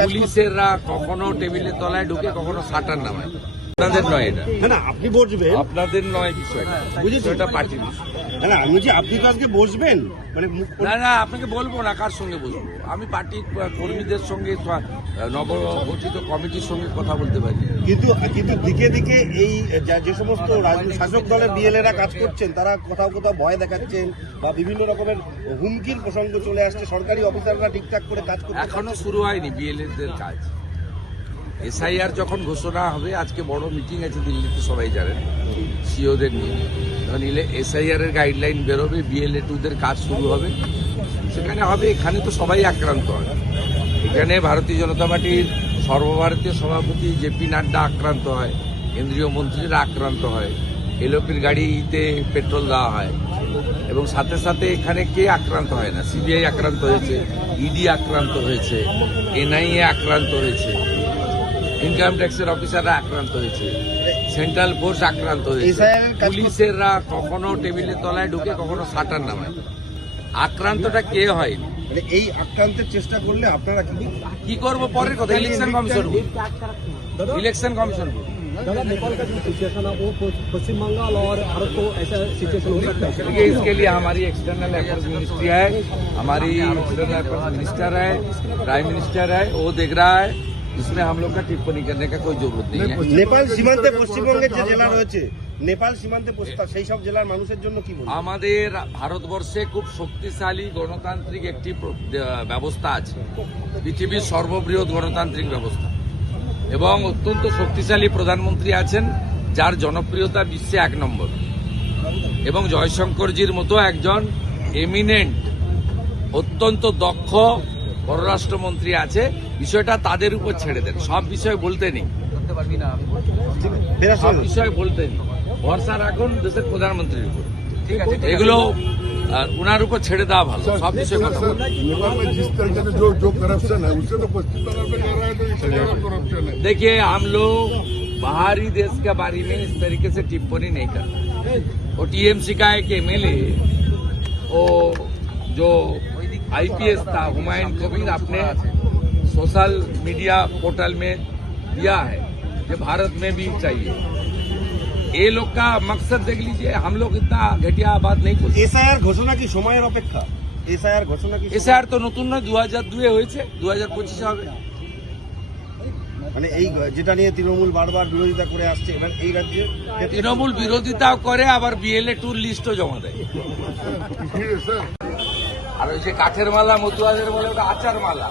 কাজ করছেন পুলিশেরা কখনো টেবিলের তলায় ঢুকে কখনো সাটার নামায়। আপনাদের নয় এটা। না আপনি বসবেন। আপনাদের নয় বিষয়টা বুঝেছি। এটা পার্টির না আমি বলছি আপনি তো আজকে বসবেন। মানে না না আপনাকে বলব না কার সঙ্গে বলব আমি পার্টির কর্মীদের সঙ্গে নবগঠিত কমিটির সঙ্গে কথা বলতে পারি। কিন্তু কিন্তু দিকে দিকে এই যে সমস্ত শাসক দলের বিএলএরা কাজ করছেন তারা কোথাও কোথাও ভয় দেখাচ্ছেন বা বিভিন্ন রকমের হুমকির প্রসঙ্গ চলে আসছে। সরকারি অফিসাররা ঠিকঠাক করে কাজ করতে এখনও শুরু হয়নি বিএলএদের কাজ। এসআইআর যখন ঘোষণা হবে, আজকে বড় মিটিং আছে দিল্লিতে, সবাই জানেন সিওদের নিয়ে। তখন এসআইআর এর গাইডলাইন বেরোবে বিএলএ টুদের কাজ শুরু হবে। সেখানে হবে, এখানে তো সবাই আক্রান্ত হয়। এখানে ভারতীয় জনতা পার্টির সর্বভারতীয় সভাপতি জেপি নাড্ডা আক্রান্ত হয়, কেন্দ্রীয় মন্ত্রীরা আক্রান্ত হয়, এলোপির গাড়িতে পেট্রোল দেওয়া হয়, এবং সাথে সাথে এখানে কে আক্রান্ত হয় না? সিবিআই আক্রান্ত হয়েছে ইডি আক্রান্ত হয়েছে এনআইএ আক্রান্ত হয়েছে। ইনকাম ট্যাক্সের অফিসাররা আক্রান্ত হয়েছে সেন্ট্রাল ফোর্স আক্রান্ত হয়েছে SIR এর কাজ করছে। পুলিশেরা কখনো টেবিলের তলায় ঢুকে কখনো সাটার নামায় আক্রান্তটা কে হয়নি মানে এই আক্রান্তের চেষ্টা করলে আপনারা কি কি করব পরের কথা ইলেকশন কমিশন ইলেকশন কমিশন दादा नेपाल का जो सिचुएशन है वो पश्चिम बंगाल और भारत को ऐसा सिचुएशन हो सकता है देखिए इसके लिए हमारी एक्सटर्नल अफेयर्स मिनिस्ट्री है हमारी एक्सटर्नल अफेयर्स मिनिस्टर है प्राइम मिनिस्टर है वो देख रहा है इसमें हम लोग का टिप्पणी करने का कोई जरूरत नहीं है নেপাল সীমান্তে পশ্চিমবঙ্গের যে জেলা রয়েছে নেপাল সীমান্তে পশ্চিম- সেই সব জেলার মানুষের জন্য কি বলবেন আমাদের ভারতবর্ষে খুব শক্তিশালী গণতান্ত্রিক একটি প্র- আহ, ব্যবস্থা আছে পৃথিবীর সর্ববৃহৎ গণতান্ত্রিক ব্যবস্থা এবং অত্যন্ত শক্তিশালী প্রধানমন্ত্রী আছেন যার জনপ্রিয়তা বিশ্বে এক নম্বর এবং জয়শঙ্করজির মতো একজন এমিনেন্ট অত্যন্ত দক্ষ পররাষ্ট্রমন্ত্রী আছে বিষয়টা তাদের উপর ছেড়ে দেন সব বিষয় বলতে নেই ফেরার সব সময় বিষয়ে বলতে নেই ভরসা রাখুন দেশের প্রধানমন্ত্রীর উপর এগুলো আহ, ওনার উপর ছেড়ে দেওয়া ভালো সব বিষয়ে কথা বলুন। नेपाल में जिस तरीके से जो जो करप्शन है उससे तो पश्चिम बंगाल में कर रहा है तो इससे ज्यादा करप्शन है देखिए हम लोग बाहरी देश के बारे में इस तरीके से टिप्पणी नहीं करते वो टीएमसी का एक एमएलए वो जो आईपीएस था हुमायूं कबीर अपने सोशल मीडिया पोर्टल में दिया है कि भारत में भी चाहिए ये लोग का मकसद देख लीजिए हम लोग इतना घटिया बात नहीं बोलते এসআইআর ঘোষণা কি সময়ের অপেক্ষা এসআইআর ঘোষণা কি এসআর তো নতুন নয় দু হাজার দুয়ে হয়েছে দু হাজার পঁচিশে হবে মানে এই যেটা নিয়ে তৃণমূল বারবার বিরোধিতা করে আসছে এবার এই রাজ্যে তৃণমূল বিরোধিতাও করে আবার বিএলএ টুর লিস্টও জমা দেয় ये सर আর ওই যে কাঠের মালা মতুয়াদের বলে ওটা আচার মালা।